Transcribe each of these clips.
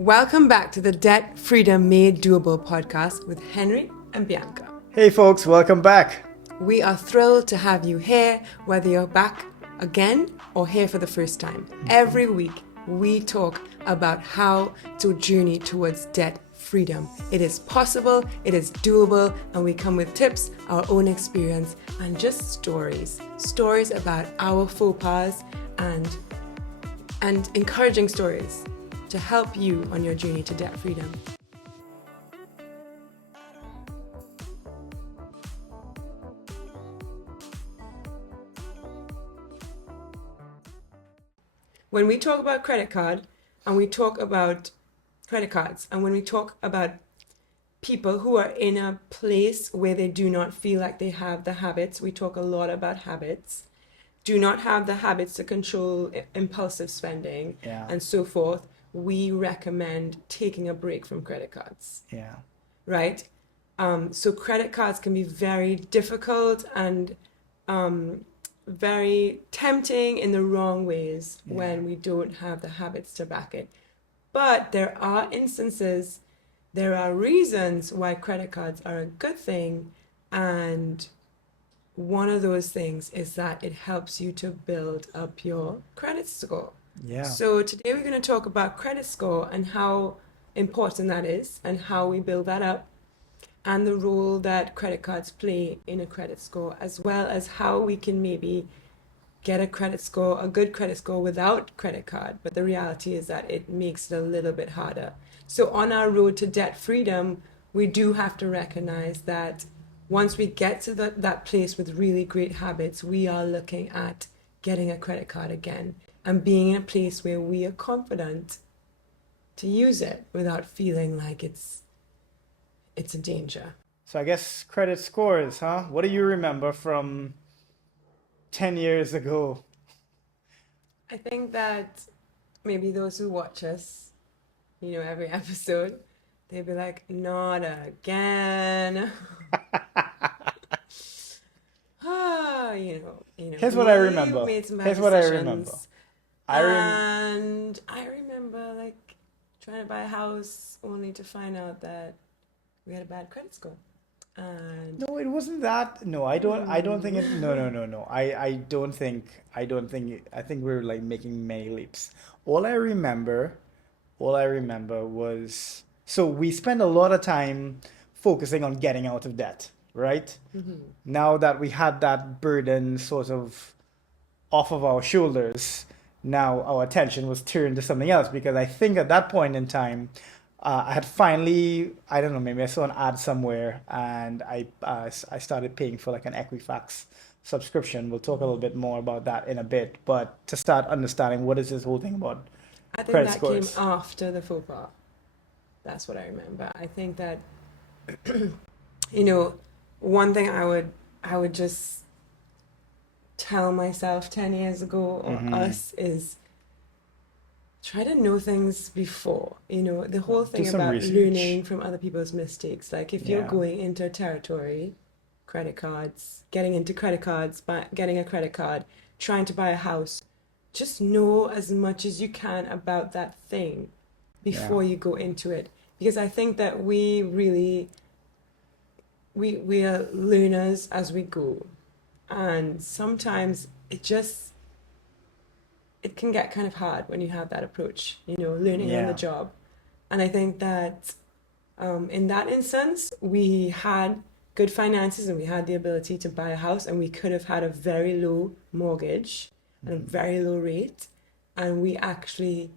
Welcome back to the Debt Freedom Made Doable podcast with Henry and Bianca. Hey folks, welcome back. We are thrilled to have you here, whether you're back again or here for the first time. Every week, we talk about how to journey towards debt freedom. It is possible, it is doable, and we come with tips, our own experience, and just stories. Stories about our faux pas and encouraging stories to help you on your journey to debt freedom. When we talk about credit cards, and we talk about people who are in a place where they do not feel like they have the habits, we talk a lot about habits, do not have the habits to control impulsive spending, and so forth. We recommend taking a break from credit cards. Yeah. Right? So credit cards can be very difficult and very tempting in the wrong ways when we don't have the habits to back it. But there are instances, there are reasons why credit cards are a good thing. And one of those things is that it helps you to build up your credit score. Yeah. So today we're going to talk about credit score and how important that is and how we build that up and the role that credit cards play in a credit score, as well as how we can maybe get a good credit score without credit card. But the reality is that it makes it a little bit harder. So on our road to debt freedom, we do have to recognize that once we get to that place with really great habits, we are looking at getting a credit card again and being in a place where we are confident to use it without feeling like it's a danger. So I guess credit scores, huh? What do you remember from 10 years ago? I think that maybe those who watch us, every episode, they'd be like, not again. Here's what I remember. Here's what I remember. I remember like trying to buy a house only to find out that we had a bad credit score. And No, it wasn't that. No, I don't think it. No. I think we're like making many leaps. All I remember was, so we spent a lot of time focusing on getting out of debt, right? Now that we had that burden sort of off of our shoulders, now our attention was turned to something else, because I think at that point in time, I had finally, I don't know, maybe I saw an ad somewhere, and I started paying for like an Equifax subscription. We'll talk a little bit more about that in a bit, but to start understanding what is this whole thing about I think credit that scores. came after the faux pas. That's what I remember. I think that, one thing I would just tell myself 10 years ago or us is try to know things before. The whole thing some about research. learning from other people's mistakes. Like if you're Yeah. going into territory, credit cards, getting into credit cards, getting a credit card, trying to buy a house, just know as much as you can about that thing before you go into it. Because I think that we really, we are learners as we go. And sometimes it can get kind of hard when you have that approach, learning on the job. And I think that in that instance, we had good finances and we had the ability to buy a house, and we could have had a very low mortgage and a very low rate. And we actually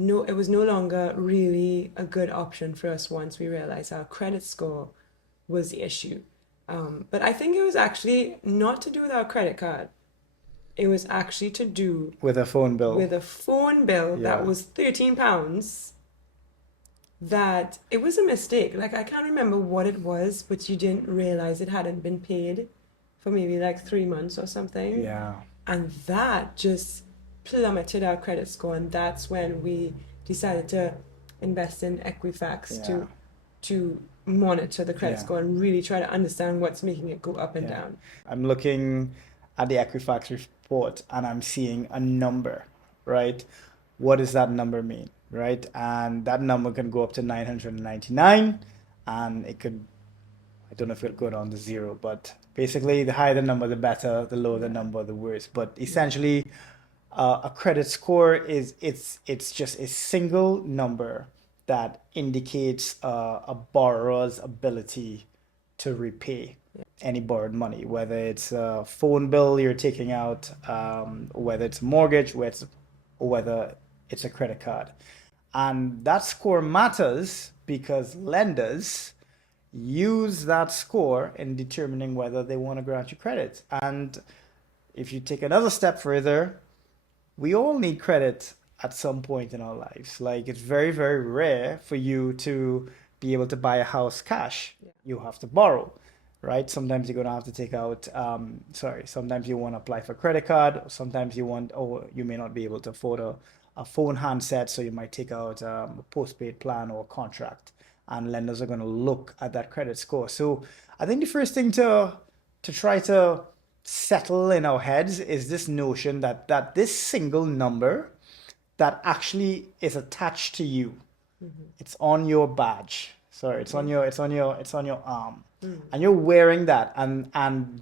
it was no longer really a good option for us once we realized our credit score was the issue. But I think it was actually not to do with our credit card. It was actually to do With a phone bill. with a phone bill that was £13. That it was a mistake. Like I can't remember what it was, but you didn't realize it hadn't been paid for maybe like 3 months or something. Yeah. And that just plummeted our credit score, and that's when we decided to invest in Equifax to monitor the credit score and really try to understand what's making it go up and down. I'm looking at the Equifax report and I'm seeing a number, right? What does that number mean? right? And that number can go up to 999, and it could, I don't know if it'll go down to zero, but basically the higher the number, the better, the lower the Yeah. number, the worse. But Yeah. essentially, a credit score is it's just a single number that indicates a borrower's ability to repay any borrowed money, whether it's a phone bill you're taking out, whether it's a mortgage, whether it's a credit card. And that score matters because lenders use that score in determining whether they want to grant you credit. And if you take another step further, we all need credit at some point in our lives. Like it's very, very rare for you to be able to buy a house cash. Yeah. You have to borrow, right? Sometimes you're going to have to take out, sometimes you want to apply for a credit card. Sometimes you want, or you may not be able to afford a phone handset. So you might take out a postpaid plan or a contract. And lenders are going to look at that credit score. So I think the first thing to try to settle in our heads is this notion that this single number that actually is attached to you, it's on your badge. Sorry, it's on your arm, and you're wearing that, and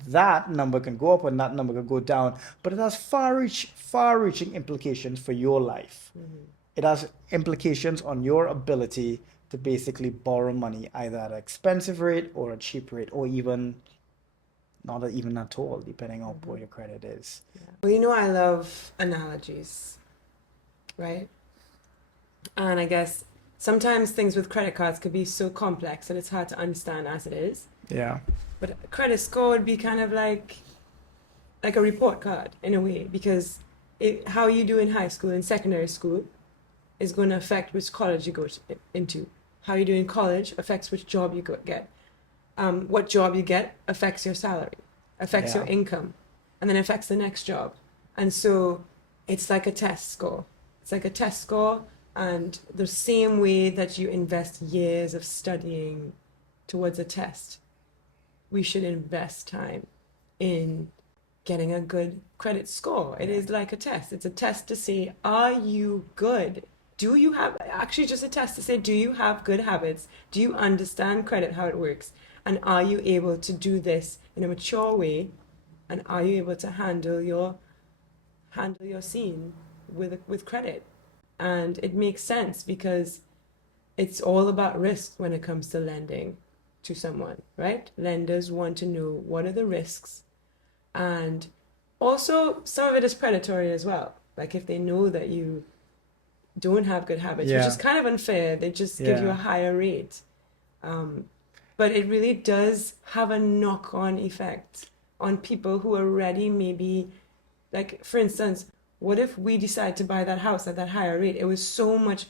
that number can go up and that number can go down, but it has far-reaching implications for your life. It has implications on your ability to basically borrow money either at an expensive rate or a cheap rate, or even not even at all, depending on what your credit is. Yeah. Well, you know, I love analogies, right? And I guess sometimes things with credit cards could be so complex that it's hard to understand as it is. Yeah. But a credit score would be kind of like a report card in a way, because how you do in high school and secondary school is going to affect which college you go into. How you do in college affects which job you get. What job you get affects your salary, affects your income, and then affects the next job. And so it's like a test score. It's like a test score, and the same way that you invest years of studying towards a test, we should invest time in getting a good credit score. It is like a test. It's a test to say, are you good? Do you have, actually just a test to say, do you have good habits? Do you understand credit, how it works? And are you able to do this in a mature way? And are you able to handle your scene with credit? And it makes sense because it's all about risk when it comes to lending to someone, right? Lenders want to know what are the risks, and also some of it is predatory as well. Like if they know that you don't have good habits, which is kind of unfair, they just give you a higher rate. But it really does have a knock-on effect on people who already maybe, like for instance, what if we decide to buy that house at that higher rate? It was so much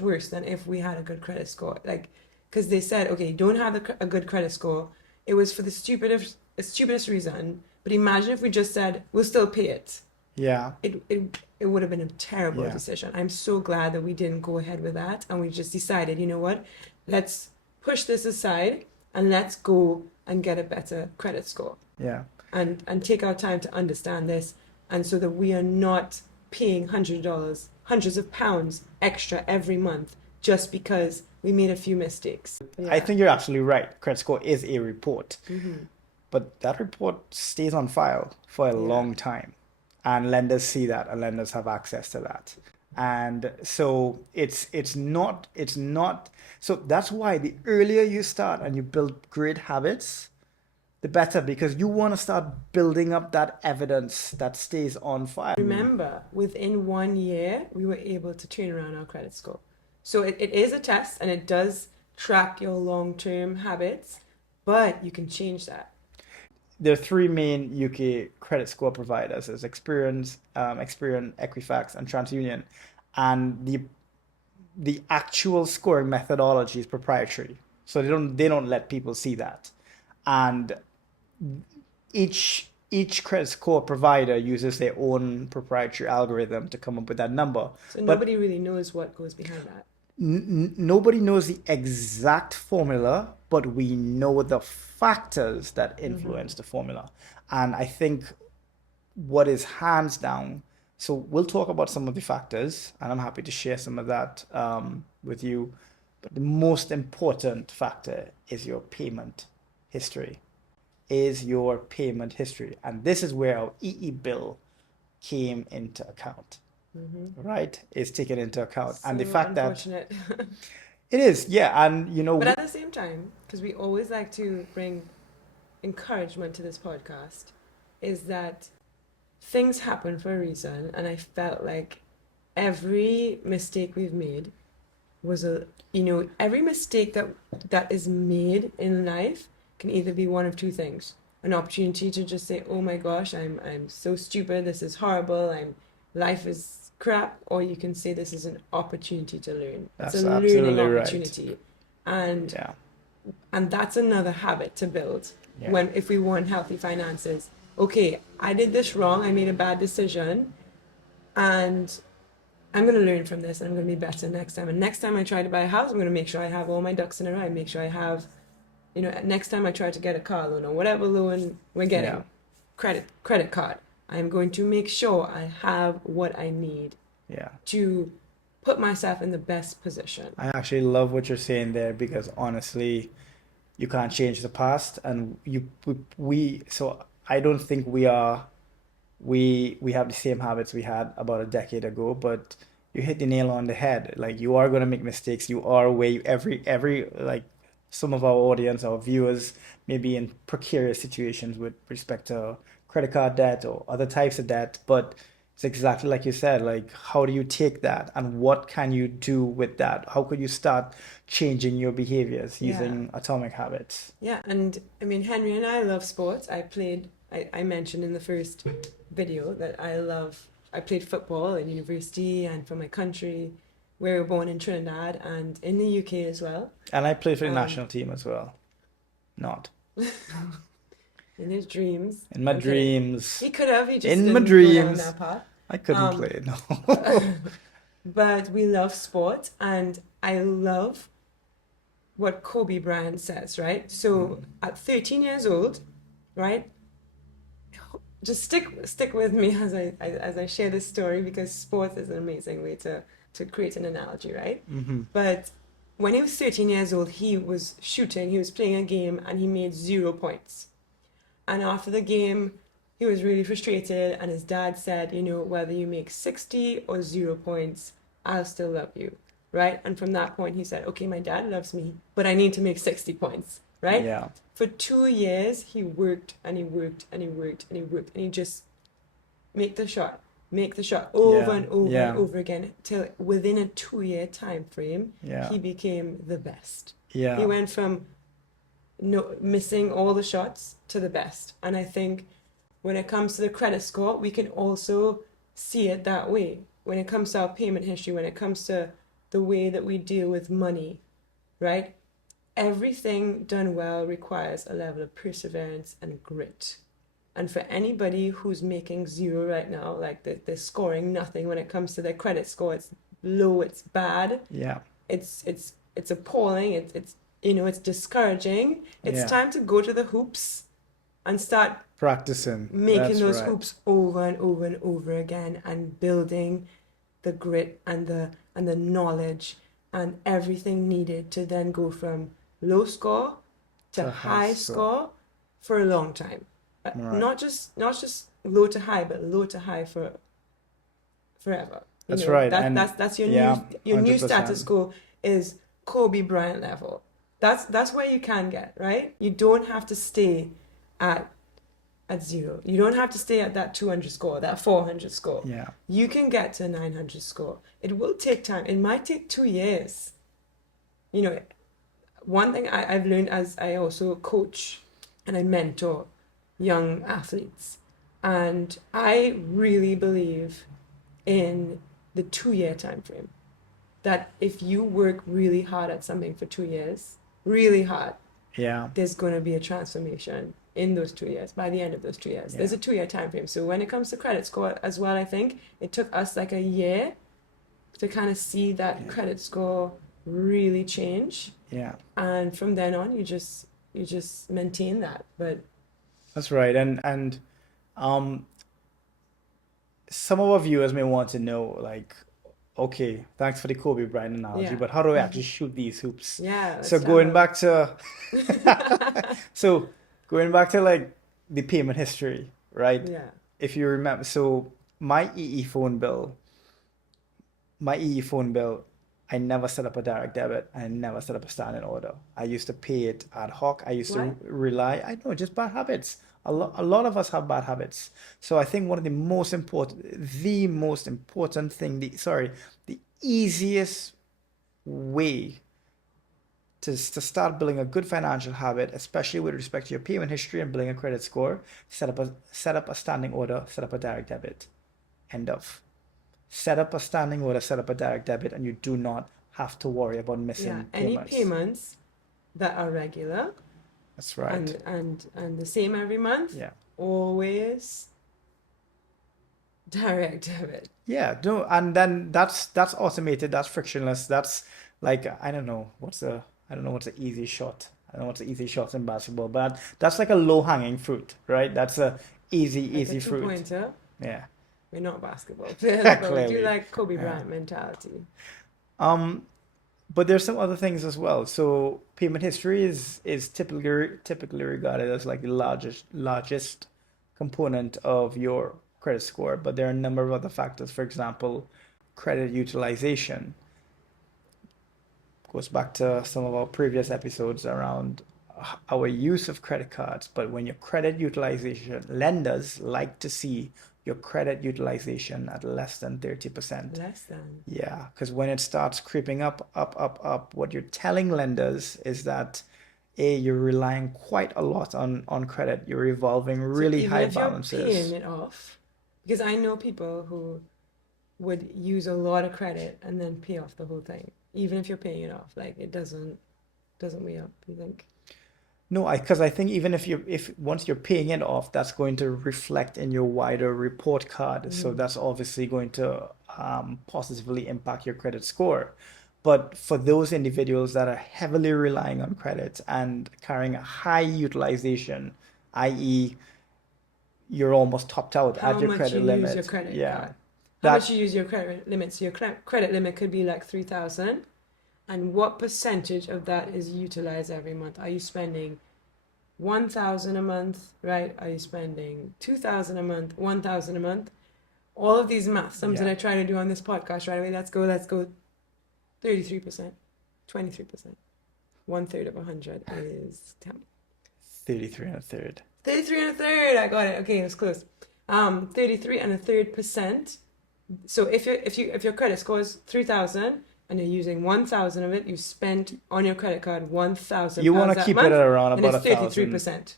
worse than if we had a good credit score. Like, because they said, okay, don't have a good credit score. It was for the stupidest reason. But imagine if we just said, we'll still pay it. Yeah. It would have been a terrible decision. I'm so glad that we didn't go ahead with that. And we just decided, you know what, let's push this aside and let's go and get a better credit score. Yeah. And take our time to understand this, and so that we are not paying $100, hundreds of pounds extra every month just because we made a few mistakes. Yeah. I think you're absolutely right. Credit score is a report, but that report stays on file for a long time, and lenders see that, and lenders have access to that. And so it's not so that's why the earlier you start and you build great habits, the better, because you want to start building up that evidence that stays on file. Remember, within 1 year, we were able to turn around our credit score. So it is a test, and it does track your long-term habits, but you can change that. There are three main UK credit score providers: there's Experian, Equifax, and TransUnion, and the actual scoring methodology is proprietary, so they don't let people see that, and each credit score provider uses their own proprietary algorithm to come up with that number. So nobody really knows what goes behind that. Nobody knows the exact formula, but we know the factors that influence the formula. And I think what is hands down So we'll talk about some of the factors, and I'm happy to share some of that with you. But the most important factor is your payment history. Is your payment history. And this is where our EE bill came into account, right? Is taken into account. And the So fact that unfortunate. it is, yeah. And, But at the same time, because we always like to bring encouragement to this podcast, is that things happen for a reason. And I felt like every mistake we've made was every mistake that is made in life can either be one of two things: an opportunity to just say, oh my gosh, I'm so stupid, this is horrible, life is crap, or you can say this is an opportunity to learn. It's a that's learning absolutely right. opportunity. And Yeah, and that's another habit to build yeah, when if we want healthy finances. Okay, I did this wrong, I made a bad decision, and I'm going to learn from this and I'm going to be better next time. And next time I try to buy a house, I'm going to make sure I have all my ducks in a row. I make sure I have, next time I try to get a car loan or whatever loan we're getting, yeah, credit card, I'm going to make sure I have what I need yeah. to put myself in the best position. I actually love what you're saying there because honestly, you can't change the past, and so I don't think we have the same habits we had about a decade ago, but you hit the nail on the head. Like you are going to make mistakes. You are way every like some of our audience, our viewers may be in precarious situations with respect to credit card debt or other types of debt, but it's exactly like you said, like how do you take that and what can you do with that? How could you start changing your behaviors Yeah. using atomic habits? Yeah. And I mean, Henry and I love sports. I mentioned in the first video that I played football in university and for my country. We were born in Trinidad and in the UK as well. And I played for the Um, national team as well. Not in his dreams. in my I'm kidding. dreams. He could have, he just In my didn't go down dreams. that path. I couldn't Um, play, no. but we love sport and I love what Kobe Bryant says, right? So at 13 years old, right? Just stick with me as I share this story because sports is an amazing way to create an analogy, right? But when he was 13 years old, he was shooting, he was playing a game and he made 0 points. And after the game, he was really frustrated and his dad said, whether you make 60 or 0 points, I'll still love you, right? And from that point, he said, okay, my dad loves me, but I need to make 60 points, right? Yeah, For 2 years, he worked and he worked and he worked and he worked and he just make the shot over yeah, and over and yeah, over again till within a 2 year time frame, yeah, he became the best. He yeah. went from no missing all the shots to the best. And I think when it comes to the credit score, we can also see it that way. When it comes to our payment history, when it comes to the way that we deal with money, right? Everything done well requires a level of perseverance and grit. And for anybody who's making 0 right now, like they're scoring nothing when it comes to their credit score, it's low, it's bad, Yeah, it's appalling, it's discouraging. It's yeah. time to go to the hoops and start Practicing. making That's those right. hoops over and over and over again and building the grit and the knowledge and everything needed to then go from low score to To high high score. score for a long time. Right. Not just low to high, but low to high for forever. That's right. And That's your yeah, your new status 100%. quo is Kobe Bryant level. That's where you can get, right? You don't have to stay at 0. You don't have to stay at that 200 score, that 400 score. Yeah, You can get to a 900 score. It will take time. It might take 2 years. One thing I've learned as I also coach and I mentor young athletes, and I really believe in the 2 year time frame. That if you work really hard at something for 2 years, really hard, yeah, there's going to be a transformation in those 2 years, by the end of those 2 years. There's yeah, a 2 year time frame. So when it comes to credit score as well, I think it took us like a year to kind of see that yeah, credit score really change. yeah. And from then on, you just maintain that. But That's right. And um, some of our viewers may want to know, like, okay, thanks for the Kobe Bryant analogy, Yeah. but how do I actually shoot these hoops? Yeah, So let's going tell back to, so going back to like the payment history, right? Yeah. If you remember, so my EE phone bill, my EE phone bill, I never set up a direct debit. I never set up a standing order. I used to pay it ad hoc. I used Why? to rely, I know, just bad habits. A lot of us have bad habits. So I think one of the most important thing, the easiest way to start building a good financial habit, especially with respect to your payment history and building a credit score, set up a standing order, set up a direct debit. End of. Set up a standing order, set up a direct debit, and you do not have to worry about Yeah. missing Any payments. payments that are regular That's right. and the same every month, Yeah. always direct debit. Yeah, no, and then that's automated, that's frictionless, that's like I don't know what's the easy shot. I don't know what's the easy shot in basketball, but that's like a low hanging fruit, right? That's a Like a easy fruit. two-pointer. Yeah. We're not basketball players, but we do Clearly. like Kobe Yeah. Bryant mentality. Um, but there's some other things as well. So payment history is typically regarded as like the largest component of your credit score, but there are a number of other factors. For example, credit utilization goes back to some of our previous episodes around our use of credit cards. But when your credit utilization, lenders like to see your credit utilization at less than 30%. Less than. Yeah, because when it starts creeping up, what you're telling lenders is that A, you're relying quite a lot on credit. You're revolving So really even high if you're paying balances. it off, because I know people who would use a lot of credit and then pay off the whole thing, even if you're paying it off, like it doesn't weigh up, you think? No, because I think even if once you're paying it off, that's going to reflect in your wider report card. So Mm-hmm. that's obviously going to positively impact your credit score. But for those individuals that are heavily relying on credit and carrying a high utilization, i.e., you're almost topped out How at your much you credit use your limit. credit Yeah, card? How much that you use your credit limit? So your credit limit could be like 3,000, and what percentage of that is utilized every month? Are you spending 1,000 a month, right? Are you spending 2,000 a month, 1,000 a month? All of these math sums that yeah, I try to do on this podcast right away. Let's go 33%, 23%. One third of 100 is 10. 33 and a third. 33 and a third. I got it. Okay, it was close. 33 and a third percent. So if your credit score is 3,000 and you're using 1,000 of it, you spent on your credit card 1,000 You want pounds to that keep it month, at around then about it's a thousand, 33%.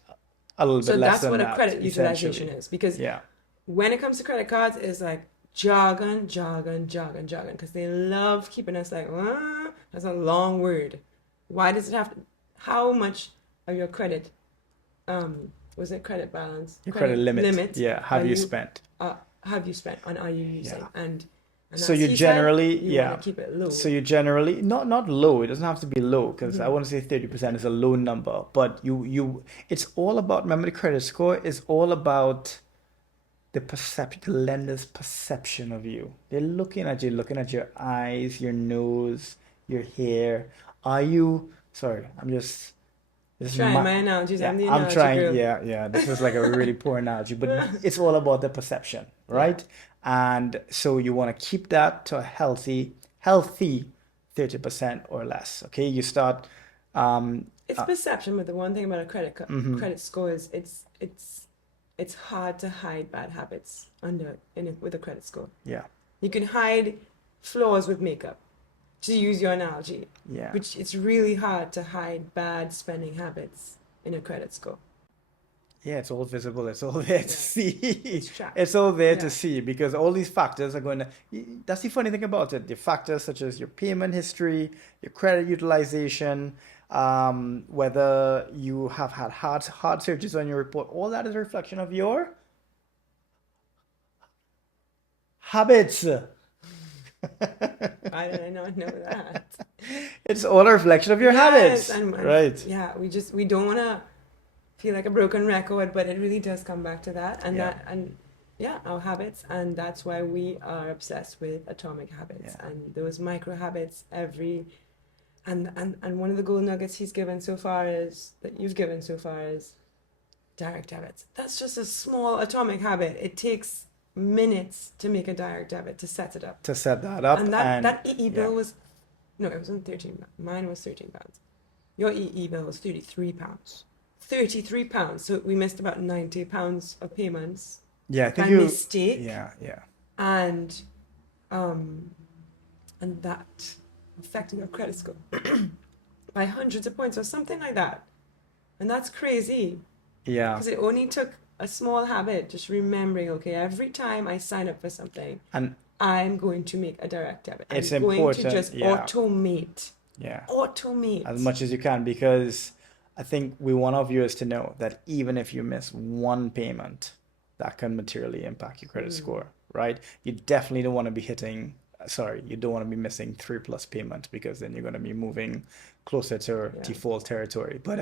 a little bit So less that's than what a that, credit utilization essentially. is. Because Yeah. when it comes to credit cards, it's like jargon, because they love keeping us like, that's a long word. Why does it have to? How much of your credit, was it credit balance, Your credit credit limit. limit, Yeah. are Have you you spent? have you spent and are you using? Yeah. And So as you he said, generally, you want yeah. to keep it low. So you generally not low. It doesn't have to be low because I Hmm. want to say 30% is a low number. But it's all about. Remember, the credit score is all about the perception, the lender's perception of you. They're looking at you, looking at your eyes, your nose, your hair. Are you? Sorry, I'm just. This is Trying my. my analogies. Yeah, I'm the I'm analogy trying. girl. Yeah, yeah. This is like a really poor analogy, but it's all about the perception, Yeah. right? And so you want to keep that to a healthy 30% or less. Okay, you start. Um, It's perception, but the one thing about a mhm. credit score is it's hard to hide bad habits with a credit score. Yeah, You can hide flaws with makeup, to use your analogy, yeah. which it's really hard to hide bad spending habits in a credit score. Yeah, it's all visible. It's all there to Yeah, see. it's tracked. It's all there to Yeah. see because all these factors are going to. That's the funny thing about it. The factors such as your payment history, your credit utilization, whether you have had hard searches on your report, all that is a reflection of your habits. Why did I not know that? It's all a reflection of your Yes, habits, and right? yeah, we don't want to feel like a broken record, but it really does come back to that, and Yeah. that and our habits, and that's why we are obsessed with atomic habits Yeah. and those micro habits every and one of the gold nuggets he's given so far is that you've given so far is direct debits. That's just a small atomic habit. It takes minutes to make a direct debit to set it up. To set that up, And that EE yeah. bill was no, it wasn't 13. Mine was 13 pounds. Your EE bill was 33 pounds. 33 pounds. So we missed about 90 pounds of payments Yeah, I think by you. mistake. Yeah, yeah. And that affected your credit score by hundreds of points or something like that. And that's crazy Yeah. because it only took a small habit, just remembering, okay, every time I sign up for something, And I'm going to make a direct debit. it's I'm going important. to just Yeah. automate. Yeah. Automate. As much as you can, because I think we want our viewers to know that even if you miss one payment, that can materially impact your credit score, right? You definitely don't want to be you don't want to be missing 3+ payments, because then you're going to be moving closer to Yeah. default territory. But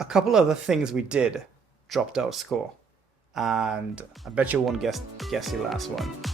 a couple other things we did dropped our score, and I bet you won't guess the last one.